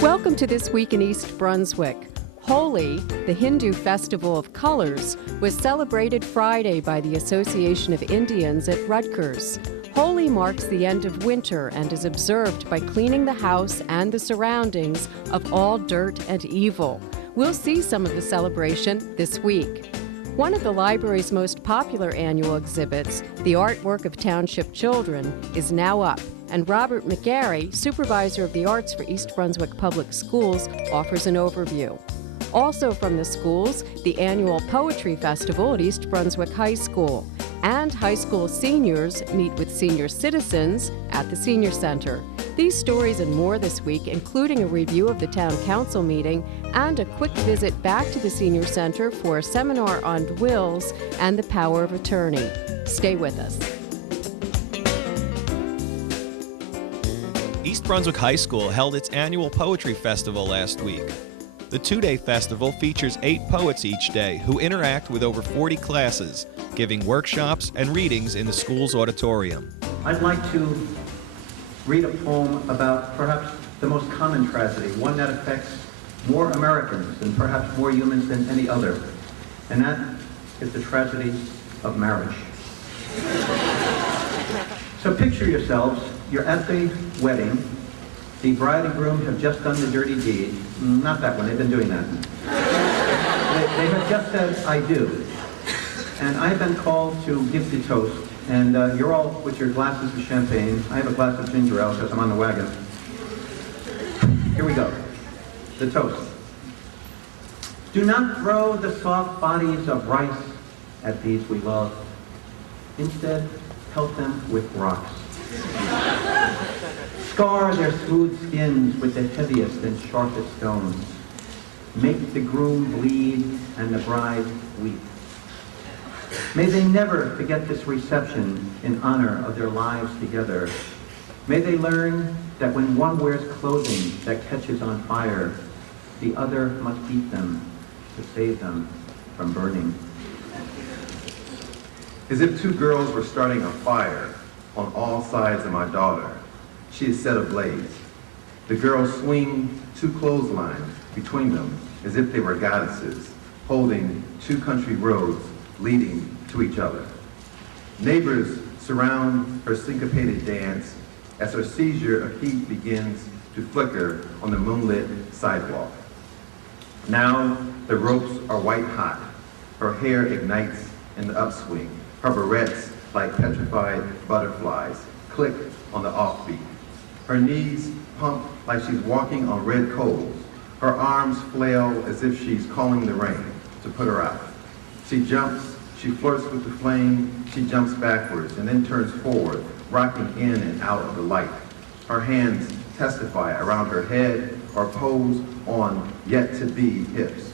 Welcome to This Week in East Brunswick. Holi, the Hindu festival of colors, was celebrated Friday by the Association of Indians at Rutgers. Holi marks the end of winter and is observed by cleaning the house and the surroundings of all dirt and evil. We'll see some of the celebration this week. One of the library's most popular annual exhibits, the artwork of township children, is now up, and Robert McGarry, supervisor of the arts for East Brunswick Public Schools, offers an overview. Also from the schools, the annual Poetry Festival at East Brunswick High School, and high school seniors meet with senior citizens at the Senior Center. These stories and more this week, including a review of the Town Council meeting and a quick visit back to the Senior Center for a seminar on wills and the power of attorney. Stay with us. East Brunswick High School held its annual Poetry Festival last week. The two-day festival features 8 poets each day who interact with over 40 classes, giving workshops and readings in the school's auditorium. I'd like to read a poem about perhaps the most common tragedy, one that affects more Americans and perhaps more humans than any other, and that is the tragedy of marriage. So picture yourselves, you're at the wedding, the bride and groom have just done the dirty deed. Not that one, they've been doing that. They have just said, I do. And I've been called to give the toast, and you're all with your glasses of champagne. I have a glass of ginger ale because I'm on the wagon. Here we go. The toast. Do not throw the soft bodies of rice at these we love. Instead, pelt them with rocks. Scar their smooth skins with the heaviest and sharpest stones. Make the groom bleed and the bride weep. May they never forget this reception in honor of their lives together. May they learn that when one wears clothing that catches on fire, the other must beat them to save them from burning. As if two girls were starting a fire on all sides of my daughter, she is set ablaze. The girls swing 2 clotheslines between them as if they were goddesses, holding 2 country roads leading to each other. Neighbors surround her syncopated dance as her seizure of heat begins to flicker on the moonlit sidewalk. Now the ropes are white hot. Her hair ignites in the upswing. Her barrettes, like petrified butterflies, click on the offbeat. Her knees pump like she's walking on red coals. Her arms flail as if she's calling the rain to put her out. She jumps, she flirts with the flame, she jumps backwards and then turns forward, rocking in and out of the light. Her hands testify around her head or pose on yet-to-be hips,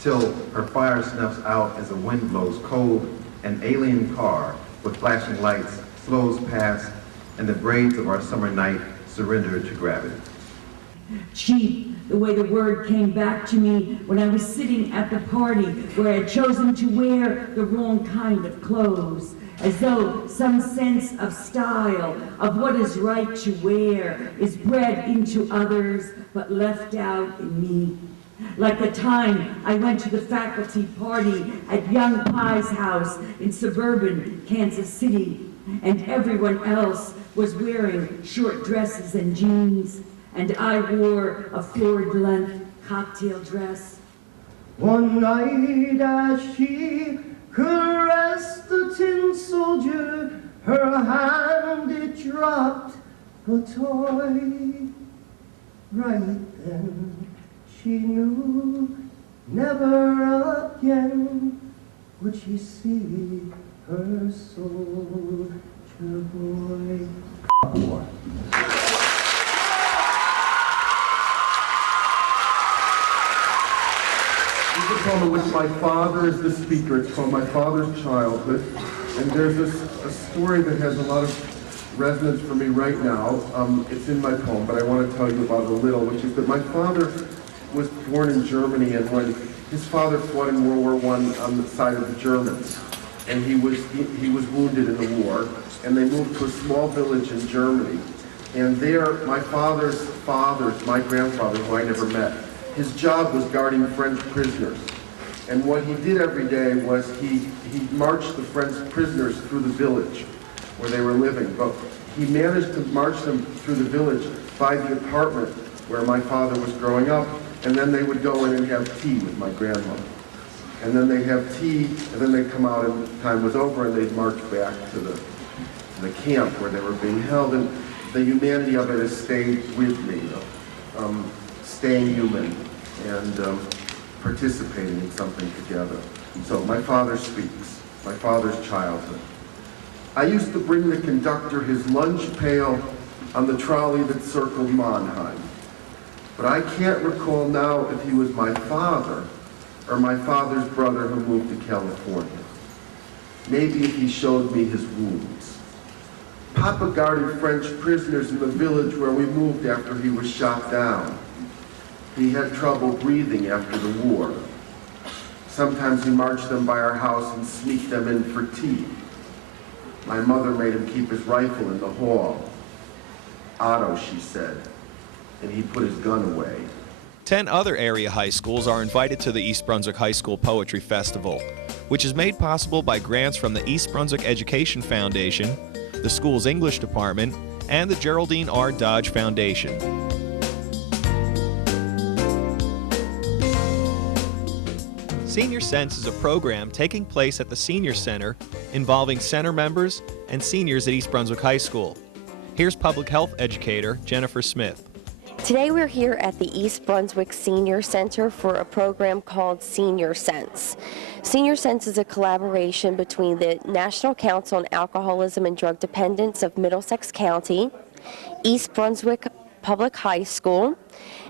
till her fire snuffs out as the wind blows cold. An alien car with flashing lights slows past, and the braids of our summer night surrender to gravity. Cheap, the way the word came back to me when I was sitting at the party where I had chosen to wear the wrong kind of clothes, as though some sense of style, of what is right to wear, is bred into others but left out in me. Like the time I went to the faculty party at Young Pie's house in suburban Kansas City, and everyone else was wearing short dresses and jeans, and I wore a florid-length cocktail dress. One night as she caressed the tin soldier, her hand it dropped a toy. Right then she knew never again would she see her soldier boy. This is a poem in which my father is the speaker. It's called My Father's Childhood. And there's a story that has a lot of resonance for me right now. It's in my poem, but I want to tell you about it a little, which is that my father was born in Germany, and when his father fought in World War I on the side of the Germans, and he was wounded in the war, and they moved to a small village in Germany. And there, my father's my grandfather, who I never met, his job was guarding French prisoners. And what he did every day was he marched the French prisoners through the village where they were living. But he managed to march them through the village by the apartment where my father was growing up, and then they would go in and have tea with my grandmother. And then they'd have tea, and then they'd come out and time was over, and they'd march back to the camp where they were being held. And the humanity of it has stayed with me, staying human and participating in something together. So my father speaks, my father's childhood. I used to bring the conductor his lunch pail on the trolley that circled Mannheim. But I can't recall now if he was my father or my father's brother who moved to California. Maybe if he showed me his wounds. Papa guarded French prisoners in the village where we moved after he was shot down. He had trouble breathing after the war. Sometimes he marched them by our house and sneaked them in for tea. My mother made him keep his rifle in the hall. Otto, she said, and he put his gun away. 10 other area high schools are invited to the East Brunswick High School Poetry Festival, which is made possible by grants from the East Brunswick Education Foundation, the school's English department, and the Geraldine R. Dodge Foundation. Senior Sense is a program taking place at the Senior Center involving center members and seniors at East Brunswick High School. Here's public health educator Jennifer Smith. Today we're here at the East Brunswick Senior Center for a program called Senior Sense. Senior Sense is a collaboration between the National Council on Alcoholism and Drug Dependence of Middlesex County, East Brunswick Public High School,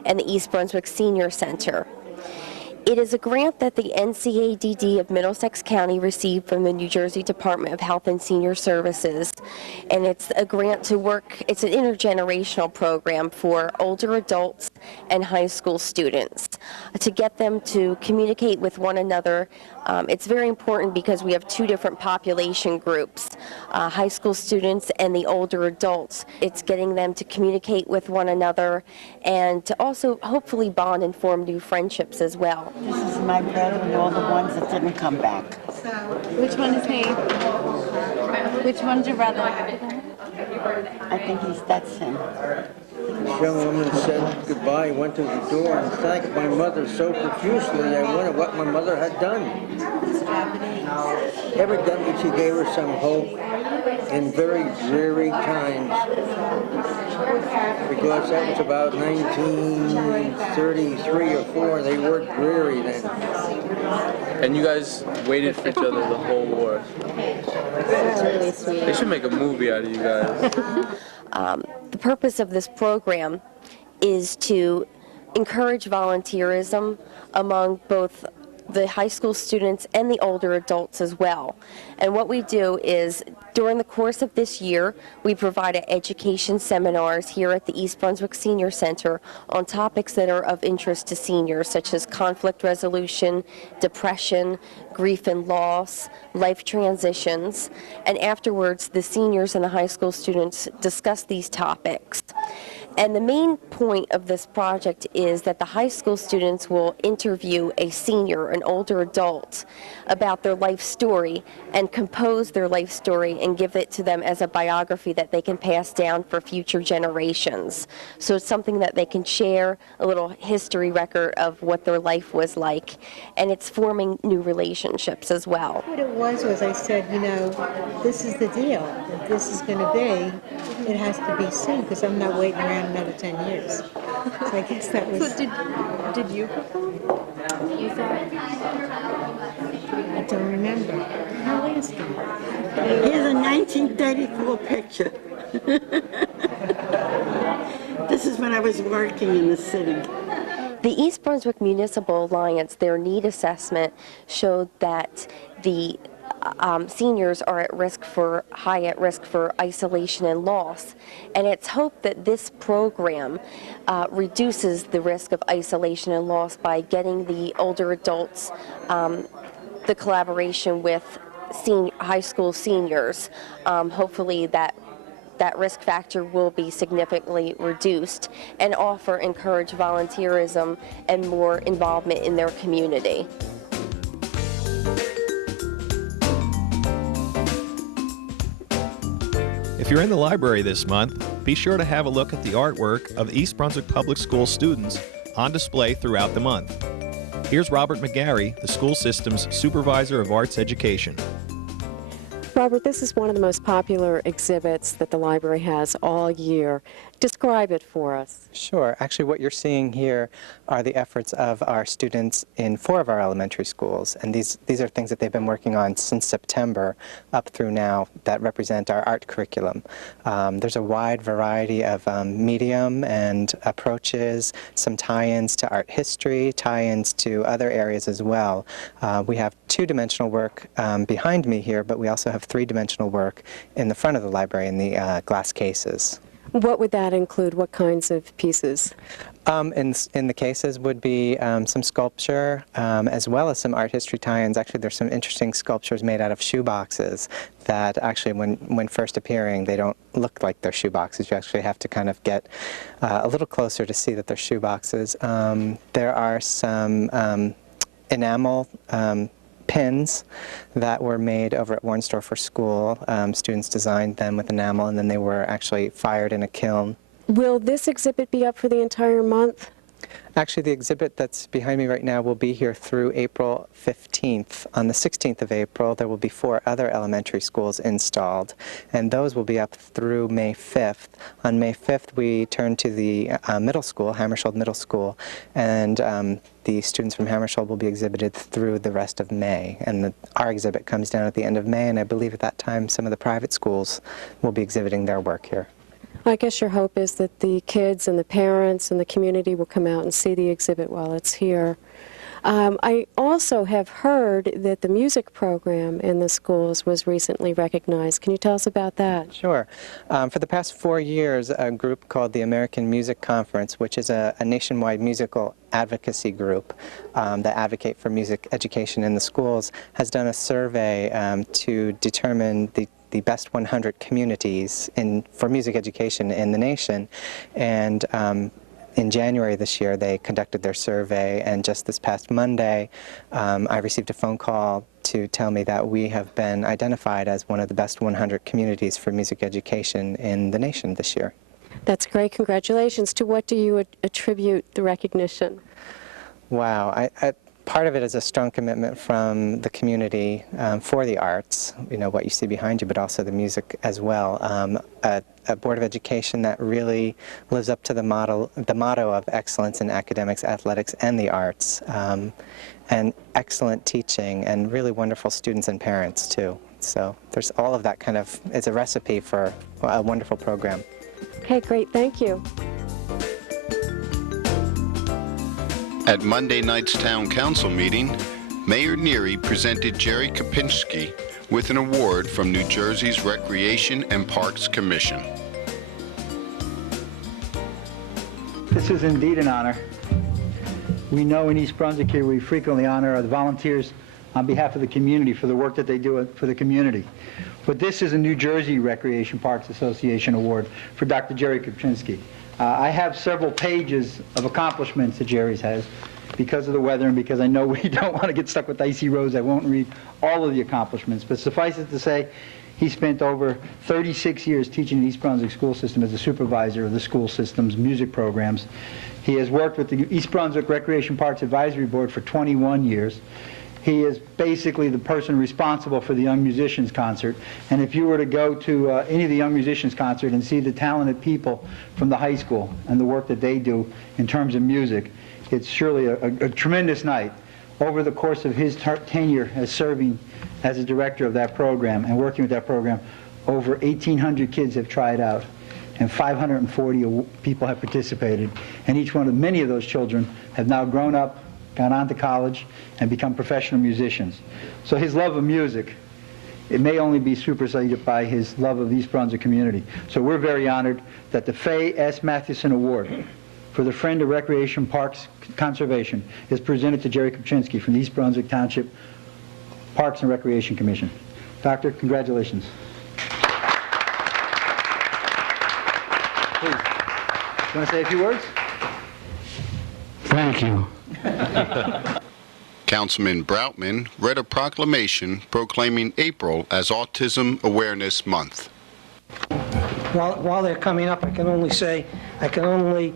and the East Brunswick Senior Center. It is a grant that the NCADD of Middlesex County received from the New Jersey Department of Health and Senior Services, and it's a grant to work, it's an intergenerational program for older adults and high school students to get them to communicate with one another. It's very important because we have two different population groups, high school students and the older adults. It's getting them to communicate with one another and to also hopefully bond and form new friendships as well. This is my brother and all the ones that didn't come back. Which one is he? Which one's your brother? I think that's him. The young woman said goodbye, went to the door, and thanked my mother so profusely I wondered what my mother had done. Evidently she gave her some hope in very dreary times, because that was about 1933 or 4. They were dreary then. And you guys waited for each other the whole war. That's really sweet. They should make a movie out of you guys. The purpose of this program is to encourage volunteerism among both the high school students and the older adults as well. And what we do is, during the course of this year, we provide education seminars here at the East Brunswick Senior Center on topics that are of interest to seniors, such as conflict resolution, depression, grief and loss, life transitions, and afterwards the seniors and the high school students discuss these topics. And the main point of this project is that the high school students will interview a senior, an older adult, about their life story and compose their life story and give it to them as a biography that they can pass down for future generations. So it's something that they can share, a little history record of what their life was like, and it's forming new relationships as well. What it was I said, you know, this is the deal. If this is going to be, it has to be soon, because I'm not waiting around another 10 years. So I guess that was... So did you perform? I don't remember. I'll ask him. Here's a 1934 picture. This is when I was working in the city. The East Brunswick Municipal Alliance, their need assessment showed that the seniors are high at risk for isolation and loss. And it's hoped that this program reduces the risk of isolation and loss by getting the older adults the collaboration with high school seniors. Hopefully that that risk factor will be significantly reduced and encourage volunteerism and more involvement in their community. If you're in the library this month, be sure to have a look at the artwork of East Brunswick Public School students on display throughout the month. Here's Robert McGarry, the school system's Supervisor of Arts Education. Robert, this is one of the most popular exhibits that the library has all year. Describe it for us. Sure. Actually, what you're seeing here are the efforts of our students in 4 of our elementary schools, and these are things that they've been working on since September up through now that represent our art curriculum. There's a wide variety of medium and approaches, some tie-ins to art history, tie-ins to other areas as well. We have 2-dimensional work behind me here, but we also have 3-dimensional work in the front of the library in the glass cases. What would that include? What kinds of pieces? In the cases would be some sculpture as well as some art history tie-ins. Actually, there's some interesting sculptures made out of shoe boxes that actually when first appearing they don't look like they're shoe boxes. You actually have to kind of get a little closer to see that they're shoe boxes. There are some enamel pins that were made over at Warnsdorfer School. Students designed them with enamel, and then they were actually fired in a kiln. Will this exhibit be up for the entire month? Actually, the exhibit that's behind me right now will be here through April 15th. On the 16th of April, there will be 4 other elementary schools installed, and those will be up through May 5th. On May 5th, we turn to the middle school, Hammersholt Middle School, and the students from Hammersholt will be exhibited through the rest of May. And our exhibit comes down at the end of May, and I believe at that time some of the private schools will be exhibiting their work here. I guess your hope is that the kids and the parents and the community will come out and see the exhibit while it's here. I also have heard that the music program in the schools was recently recognized. Can you tell us about that? Sure. For the past 4 years, a group called the American Music Conference, which is a nationwide musical advocacy group that advocate for music education in the schools, has done a survey to determine the best 100 communities for music education in the nation. And in January this year, they conducted their survey, and just this past Monday, I received a phone call to tell me that we have been identified as one of the best 100 communities for music education in the nation this year. That's great. Congratulations. To what do you attribute the recognition? Wow. Part of it is a strong commitment from the community for the arts, you know, what you see behind you, but also the music as well. A Board of Education that really lives up to the motto of excellence in academics, athletics, and the arts, and excellent teaching, and really wonderful students and parents, too. So there's all of that kind of, it's a recipe for a wonderful program. Okay, great. Thank you. At Monday night's Town Council meeting, Mayor Neary presented Jerry Kopinski with an award from New Jersey's Recreation and Parks Commission. This is indeed an honor. We know in East Brunswick here we frequently honor the volunteers on behalf of the community for the work that they do for the community. But this is a New Jersey Recreation Parks Association award for Dr. Jerry Kopinski. I have several pages of accomplishments that Jerry's has. Because of the weather and because I know we don't want to get stuck with icy roads, I won't read all of the accomplishments. But suffice it to say, he spent over 36 years teaching the East Brunswick school system as a supervisor of the school system's music programs. He has worked with the East Brunswick Recreation Parks Advisory Board for 21 years. He is basically the person responsible for the Young Musicians Concert. And if you were to go to any of the Young Musicians Concert and see the talented people from the high school and the work that they do in terms of music, it's surely a tremendous night. Over the course of his tenure as serving as a director of that program and working with that program, over 1,800 kids have tried out, and 540 people have participated. And many of those children have now grown up, gone on to college, and become professional musicians. So his love of music, it may only be superseded by his love of the East Brunswick community. So we're very honored that the Faye S. Mathewson Award for the Friend of Recreation Parks Conservation is presented to Jerry Kopinski from the East Brunswick Township Parks and Recreation Commission. Doctor, congratulations. please. You want to say a few words? Thank you. Councilman Broutman read a proclamation proclaiming April as Autism Awareness Month. While they're coming up, I can only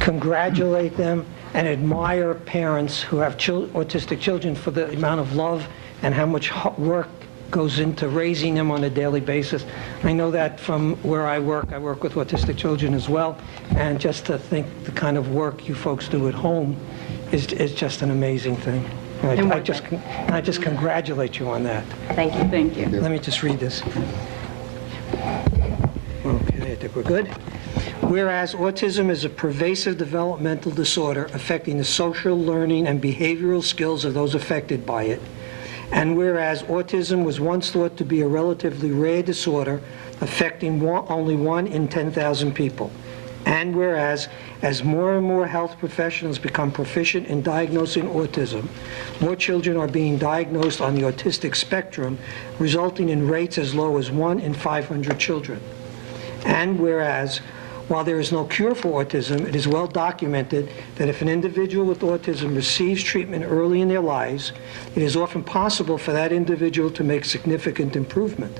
congratulate them and admire parents who have autistic children for the amount of love and how much work goes into raising them on a daily basis. I know that from where I work with autistic children as well, and just to think the kind of work you folks do at home is just an amazing thing. And I just congratulate you on that. Thank you. Thank you. Let me just read this. Okay, I think we're good. Whereas autism is a pervasive developmental disorder affecting the social, learning, and behavioral skills of those affected by it, and whereas autism was once thought to be a relatively rare disorder affecting only 1 in 10,000 people, and whereas as more and more health professionals become proficient in diagnosing autism, more children are being diagnosed on the autistic spectrum, resulting in rates as low as 1 in 500 children. And whereas, while there is no cure for autism, it is well documented that if an individual with autism receives treatment early in their lives, it is often possible for that individual to make significant improvement.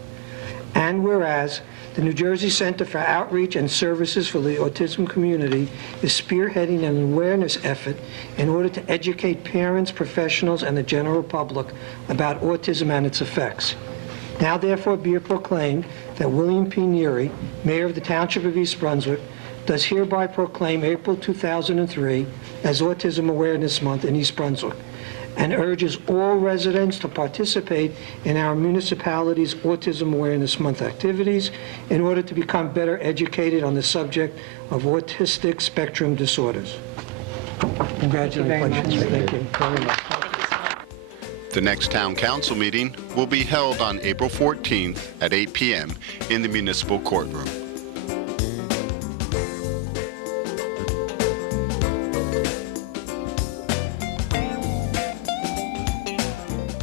And whereas the New Jersey Center for Outreach and Services for the Autism Community is spearheading an awareness effort in order to educate parents, professionals, and the general public about autism and its effects. Now therefore be it proclaimed that William P. Neary, Mayor of the Township of East Brunswick, does hereby proclaim April 2003 as Autism Awareness Month in East Brunswick, and urges all residents to participate in our municipality's Autism Awareness Month activities in order to become better educated on the subject of autistic spectrum disorders. Congratulations. Thank you very much. The next Town Council meeting will be held on April 14th at 8 p.m. in the Municipal Courtroom.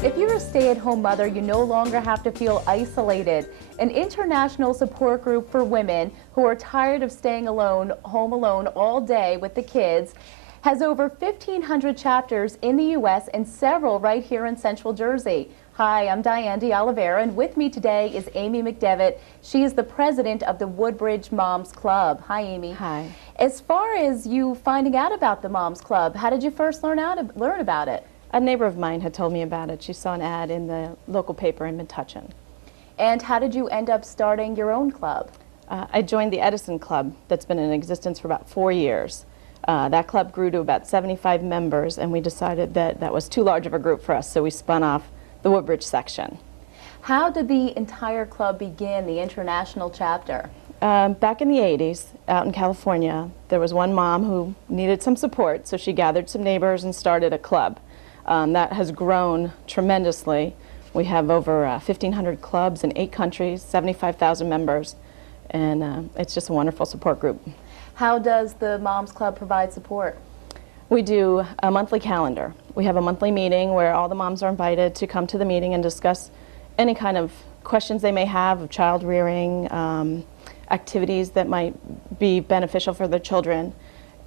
If you're a stay-at-home mother, you no longer have to feel isolated. An international support group for women who are tired of staying home alone all day with the kids has over 1,500 chapters in the U.S. and several right here in Central Jersey. Hi, I'm Diane DeOliveira, and with me today is Amy McDevitt. She is the president of the Woodbridge Moms Club. Hi, Amy. Hi. As far as you finding out about the Moms Club, how did you first learn about it? A neighbor of mine had told me about it. She saw an ad in the local paper in Metuchen. And how did you end up starting your own club? I joined the Edison Club that's been in existence for about 4 years. That club grew to about 75 members, and we decided that that was too large of a group for us, so we spun off the Woodbridge section. How did the entire club begin, the international chapter? Back in the 80s, out in California, there was one mom who needed some support, so she gathered some neighbors and started a club. That has grown tremendously. We have over 1,500 clubs in 8 countries, 75,000 members, and it's just a wonderful support group. How does the Moms Club provide support? We do a monthly calendar. We have a monthly meeting where all the moms are invited to come to the meeting and discuss any kind of questions they may have of child rearing, activities that might be beneficial for their children.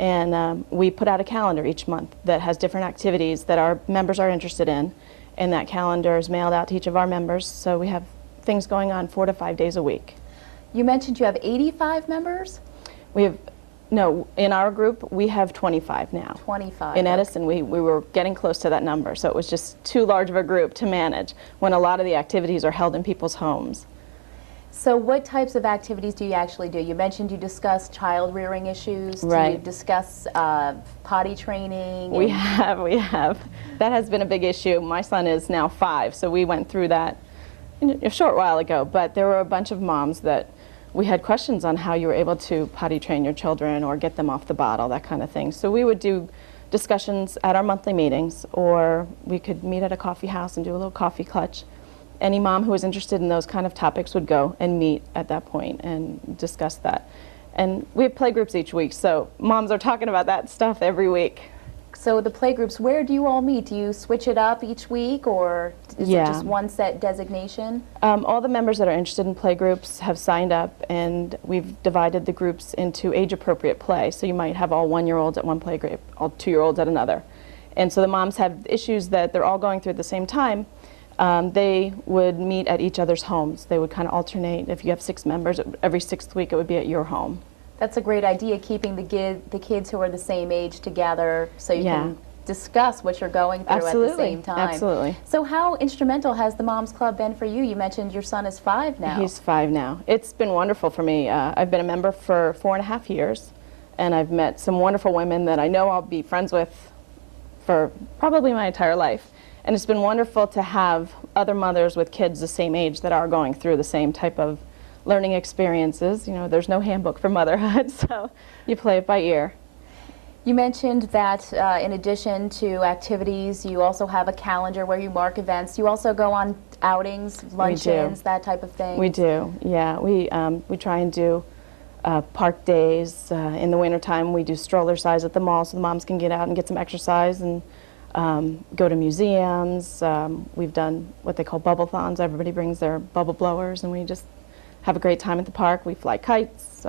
And we put out a calendar each month that has different activities that our members are interested in. And that calendar is mailed out to each of our members, so we have things going on 4 to 5 days a week. You mentioned you have 85 members? We have, no, in our group, we have 25 now. 25. In Edison, we were getting close to that number, so it was just too large of a group to manage when a lot of the activities are held in people's homes. So what types of activities do you actually do? You mentioned you discuss child rearing issues. Right. Do you discuss potty training? We have. That has been a big issue. My son is now 5, so we went through that a short while ago, but there were a bunch of moms that we had questions on how you were able to potty train your children or get them off the bottle, that kind of thing. So we would do discussions at our monthly meetings, or we could meet at a coffee house and do a little coffee clutch. Any mom who was interested in those kind of topics would go and meet at that point and discuss that. And we have play groups each week, so moms are talking about that stuff every week. So the playgroups, where do you all meet? Do you switch it up each week, or is it just one set designation? All the members that are interested in playgroups have signed up, and we've divided the groups into age-appropriate play. So you might have all 1-year-olds at one playgroup, all 2-year-olds at another. And so the moms have issues that they're all going through at the same time. They would meet at each other's homes. They would kind of alternate. If you have 6 members, every 6th week it would be at your home. That's a great idea, keeping the kids who are the same age together so you can discuss what you're going through at the same time. Absolutely. So how instrumental has the Moms Club been for you? You mentioned your son is 5 now. He's 5 now. It's been wonderful for me. I've been a member for 4.5 years, and I've met some wonderful women that I know I'll be friends with for probably my entire life. And it's been wonderful to have other mothers with kids the same age that are going through the same type of learning experiences. You know, there's no handbook for motherhood, so you play it by ear. You mentioned that in addition to activities, you also have a calendar where you mark events. You also go on outings, luncheons, that type of thing. We do, yeah. We try and do park days. In the wintertime, we do stroller size at the mall so the moms can get out and get some exercise and go to museums. We've done what they call bubble-thons. Everybody brings their bubble blowers, and we just have a great time at the park. We fly kites.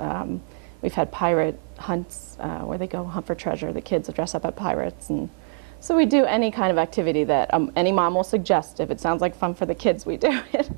We've had pirate hunts where they go hunt for treasure. The kids will dress up as pirates. And so we do any kind of activity that any mom will suggest. If it sounds like fun for the kids, we do it.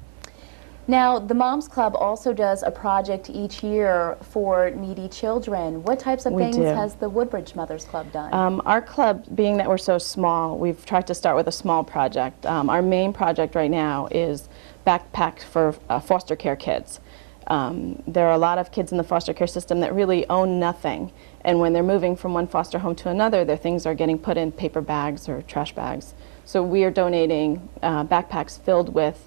Now, the Moms Club also does a project each year for needy children. What types of things has the Woodbridge Mothers Club done? Our club, being that we're so small, we've tried to start with a small project. Our main project right now is backpacks for foster care kids. There are a lot of kids in the foster care system that really own nothing, and when they're moving from one foster home to another, their things are getting put in paper bags or trash bags. So we are donating backpacks filled with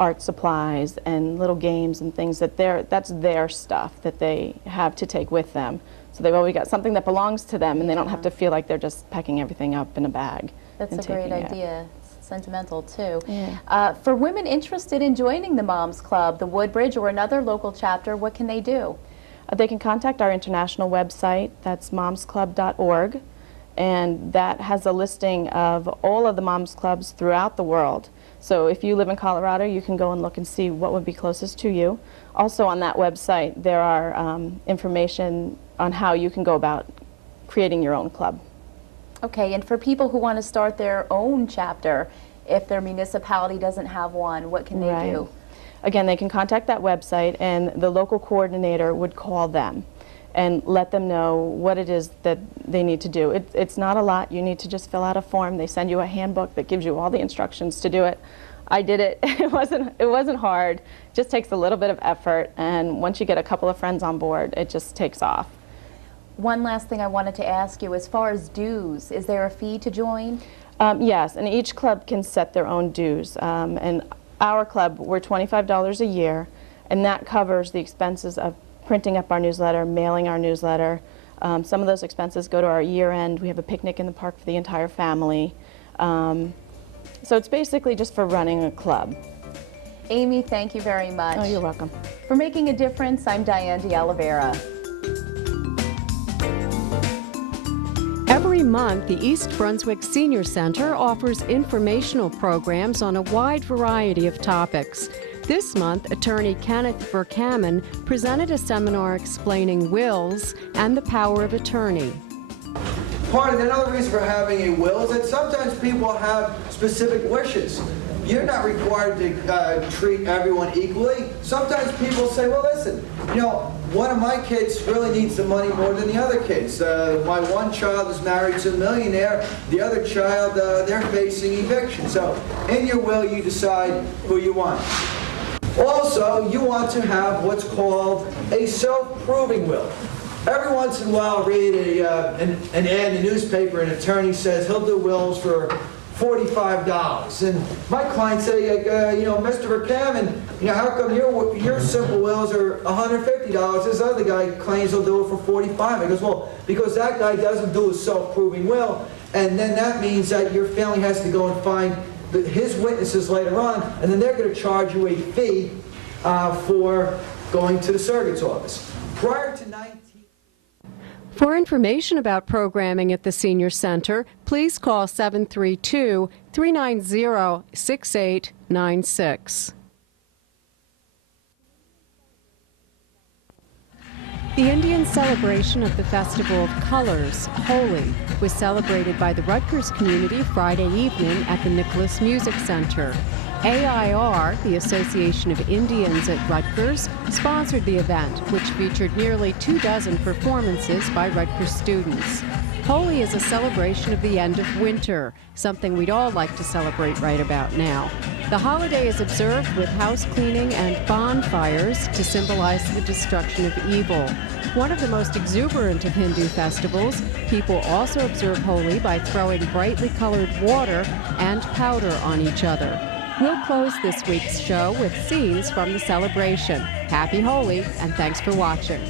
art supplies and little games and things that's their stuff that they have to take with them. So they've always got something that belongs to them, and they don't have to feel like they're just packing everything up in a bag. That's a great idea. Sentimental too. Yeah. For women interested in joining the Moms Club, the Woodbridge or another local chapter, what can they do? They can contact our international website, that's momsclub.org, and that has a listing of all of the Moms Clubs throughout the world. So if you live in Colorado, you can go and look and see what would be closest to you. Also on that website, there are information on how you can go about creating your own club. Okay, and for people who want to start their own chapter, if their municipality doesn't have one, what can they do? Again, they can contact that website, and the local coordinator would call them and let them know what it is that they need to do. It's not a lot. You need to just fill out a form. They send you a handbook that gives you all the instructions to do it. I did it. It wasn't hard. It just takes a little bit of effort, and once you get a couple of friends on board, it just takes off. One last thing I wanted to ask you, as far as dues, is there a fee to join? Yes, and each club can set their own dues. And our club, we're $25 a year, and that covers the expenses of printing up our newsletter, mailing our newsletter. Some of those expenses go to our year end. We have a picnic in the park for the entire family. So it's basically just for running a club. Amy, thank you very much. Oh, you're welcome. For Making a Difference, I'm Diane de Oliveira. Every month, the East Brunswick Senior Center offers informational programs on a wide variety of topics. This month, attorney Kenneth Verkamen presented a seminar explaining wills and the power of attorney. Another reason for having a will is that sometimes people have specific wishes. You're not required to treat everyone equally. Sometimes people say, well, listen, you know, one of my kids really needs the money more than the other kids. My one child is married to a millionaire. The other child, they're facing eviction. So in your will, you decide who you want. Also, you want to have what's called a self-proving will. Every once in a while, I'll read an ad in the newspaper, an attorney says he'll do wills for $45. And my clients say, you know, Mr. Verkamen, you know, how come your simple wills are $150? This other guy claims he'll do it for $45. He goes, well, because that guy doesn't do a self-proving will, and then that means that your family has to go and find his witnesses later on, and then they're going to charge you a fee for going to the surrogate's office. Prior to For information about programming at the Senior Center, please call 732-390-6896. The Indian celebration of the Festival of Colors, Holi, was celebrated by the Rutgers community Friday evening at the Nicholas Music Center. AIR, the Association of Indians at Rutgers, sponsored the event, which featured nearly 24 performances by Rutgers students. Holi is a celebration of the end of winter, something we'd all like to celebrate right about now. The holiday is observed with house cleaning and bonfires to symbolize the destruction of evil. One of the most exuberant of Hindu festivals, people also observe Holi by throwing brightly colored water and powder on each other. We'll close this week's show with scenes from the celebration. Happy Holi, and thanks for watching.